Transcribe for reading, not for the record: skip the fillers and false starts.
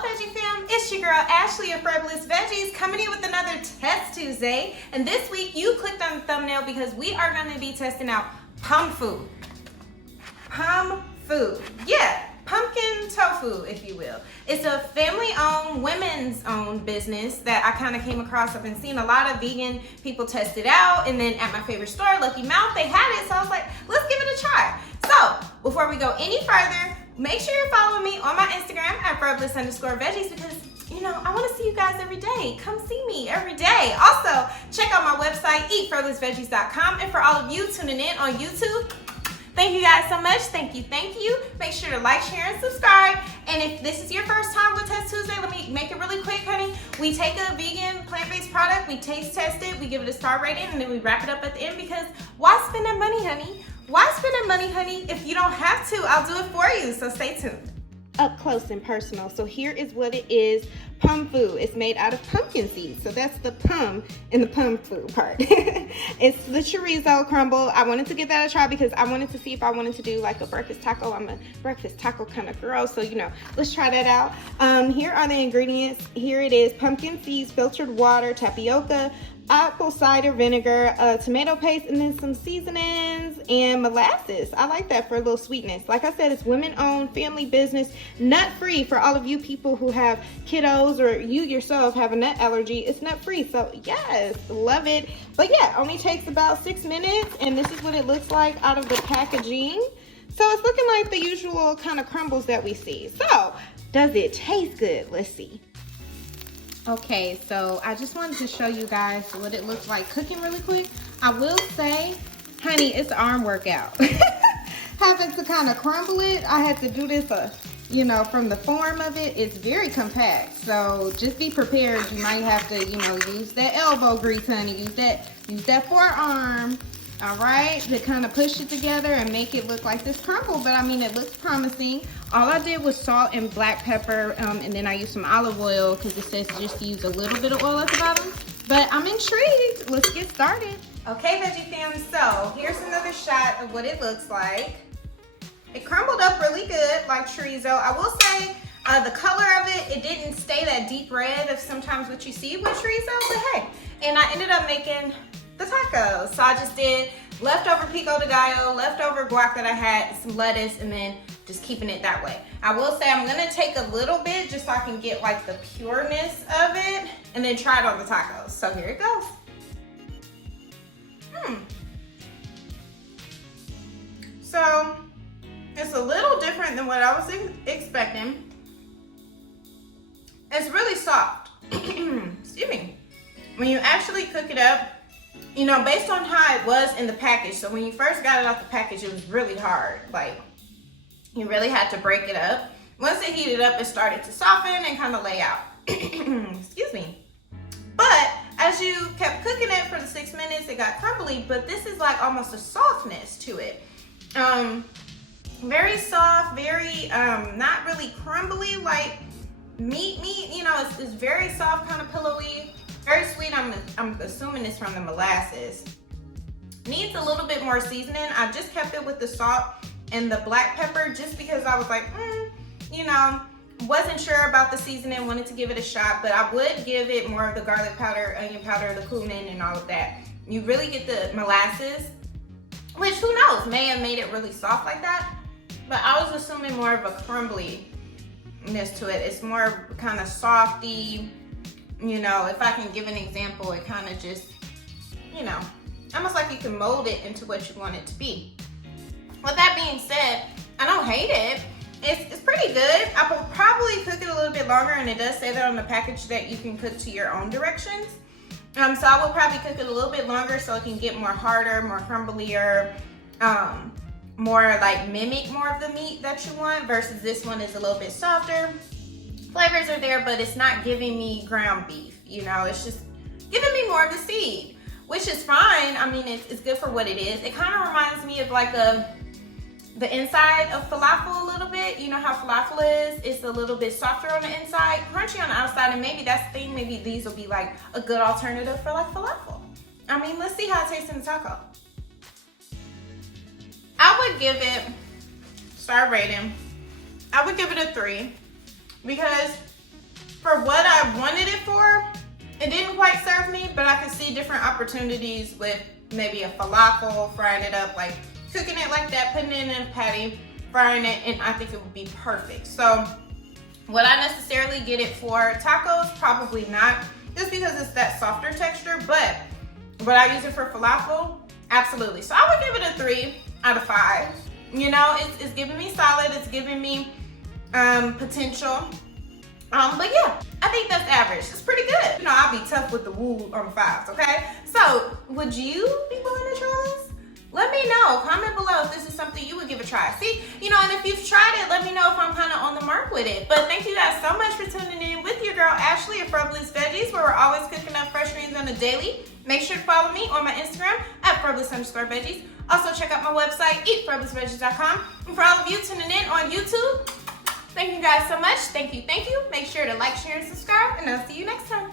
Hello Veggie Fam, it's your girl Ashley of Fabulous Veggies coming in with another Test Tuesday. And this week you clicked on the thumbnail because we are going to be testing out Pumfu. Pumfu. Yeah, pumpkin tofu, if you will. It's a family-owned, women's-owned business that I kind of came across. I've been seeing a lot of vegan people test it out, and then at my favorite store, Lucky Mouth, they had it, so I was like, let's give it a try. So, before we go any further, make sure you're following me on my Instagram at @Fabulous_Veggies because, you know, I want to see you guys every day. Come see me every day. Also, check out my website, eatfabulousveggies.com. And for all of you tuning in on YouTube, thank you guys so much. Thank you, thank you. Make sure to like, share, and subscribe. And if this is your first time with Test Tuesday, let me make it really quick, honey. We take a vegan, plant-based product, we taste test it, we give it a star rating, and then we wrap it up at the end because why spend that money, honey? Why spend that money, honey, if you don't have to? I'll do it for you, so stay tuned. Up close and personal. So here is what it is. Pumfu. It's made out of pumpkin seeds. So that's the pum in the pumfu part. It's the chorizo crumble. I wanted to give that a try because I wanted to see if I wanted to do like a breakfast taco. I'm a breakfast taco kind of girl. So, you know, let's try that out. Here are the ingredients. Here it is. Pumpkin seeds, filtered water, tapioca, apple cider vinegar, tomato paste, and then some seasonings and molasses. I like that for a little sweetness. Like I said, it's women-owned, family business, nut-free for all of you people who have kiddos or you yourself have a nut allergy. It's nut-free, so yes, love it. But yeah, it only takes about 6 minutes, and this is what it looks like out of the packaging. So it's looking like the usual kind of crumbles that we see. So, does it taste good? Let's see. Okay, so I just wanted to show you guys what it looks like cooking really quick. I will say, honey, it's an arm workout. Having to kind of crumble it, I had to do this, you know, from the form of it, it's very compact. So just be prepared. You might have to, you know, use that elbow grease, honey. Use that forearm, all right, to kind of push it together and make it look like this crumble. But I mean, it looks promising. All I did was salt and black pepper, and then I used some olive oil because it says just to use a little bit of oil at the bottom. But I'm intrigued. Let's get started. Okay, Veggie Fam, so here's another shot of what it looks like. It crumbled up really good, like chorizo. I will say the color of it, it didn't stay that deep red of sometimes what you see with chorizo, but hey. And I ended up making the tacos. So I just did leftover pico de gallo, leftover guac that I had, some lettuce, and then just keeping it that way. I will say I'm gonna take a little bit just so I can get like the pureness of it and then try it on the tacos. So here it goes. So it's a little different than what I was expecting. It's really soft. Excuse me. When you actually cook it up, you know, based on how it was in the package, so when you first got it off the package, it was really hard. Like, you really had to break it up. Once it heated up, it started to soften and kind of lay out. Excuse me. But as you kept cooking it for the 6 minutes, it got crumbly, but this is like almost a softness to it. Very soft, very, not really crumbly like meat, you know, it's very soft, kind of pillowy. Very sweet. I'm assuming it's from the molasses. Needs a little bit more seasoning. I just kept it with the salt and the black pepper just because I was like, you know, wasn't sure about the seasoning, wanted to give it a shot, but I would give it more of the garlic powder, onion powder, the cumin, and all of that. You really get the molasses, which who knows, may have made it really soft like that, but I was assuming more of a crumbliness to it. It's more kind of softy. You know, if I can give an example, it kind of just, you know, almost like you can mold it into what you want it to be. With that being said, I don't hate it. It's pretty good. I will probably cook it a little bit longer, and it does say that on the package that you can cook to your own directions. So I will probably cook it a little bit longer so it can get more harder, more crumblier, more like mimic more of the meat that you want, versus this one is a little bit softer. Flavors are there, but it's not giving me ground beef. You know, it's just giving me more of the seed, which is fine. I mean, it's good for what it is. It kind of reminds me of like the inside of falafel a little bit. You know how falafel is? It's a little bit softer on the inside, crunchy on the outside, and maybe that's the thing. Maybe these will be like a good alternative for like falafel. I mean, let's see how it tastes in the taco. I would give it, star rating, I would give it a 3. Because for what I wanted it for, it didn't quite serve me, but I could see different opportunities with maybe a falafel, frying it up, like cooking it like that, putting it in a patty, frying it, and I think it would be perfect. So would I necessarily get it for tacos? Probably not, just because it's that softer texture, but would I use it for falafel? Absolutely. So I would give it a 3 out of 5. You know, it's giving me solid, it's giving me potential. But yeah, I think that's average. It's pretty good. You know, I'll be tough with the woo on 5s, okay? So, would you be willing to try this? Let me know. Comment below if this is something you would give a try. See, you know, and if you've tried it, let me know if I'm kind of on the mark with it. But thank you guys so much for tuning in with your girl Ashley at Frobliss Veggies, where we're always cooking up fresh greens on a daily. Make sure to follow me on my Instagram at Frobliss_veggies. Also, check out my website, eatfroblissveggies.com. And for all of you tuning in on YouTube, thank you guys so much. Thank you, thank you. Make sure to like, share, and subscribe, and I'll see you next time.